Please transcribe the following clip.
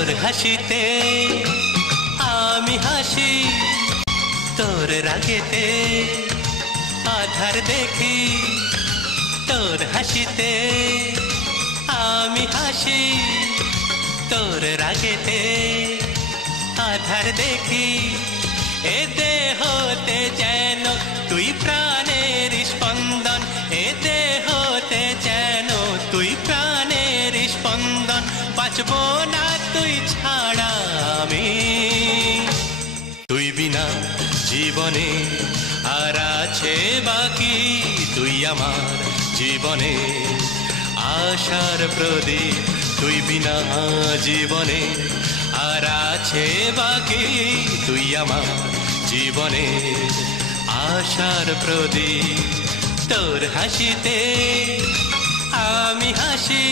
তোর হাসিতে আমি হাসি, তোর রাগেতে আধার দেখি। তোর হাসিতে আমি হাসি, তোর রাগেতে আধার দেখি। এ দেহতে যেন তুই প্রাণের স্পন্দন, এ দেহতে যেন তুই প্রাণের স্পন্দন। বাঁচব না তুই ছাড়া আমি, তুই বিনা জীবনে আর আছে বাকি। তুই আমার জীবনে আশার প্রদীপ, তুই বিনা জীবনে আর আছে বাকি। তুই আমার জীবনে আশার প্রদীপ। তোর হাসিতে আমি হাসি,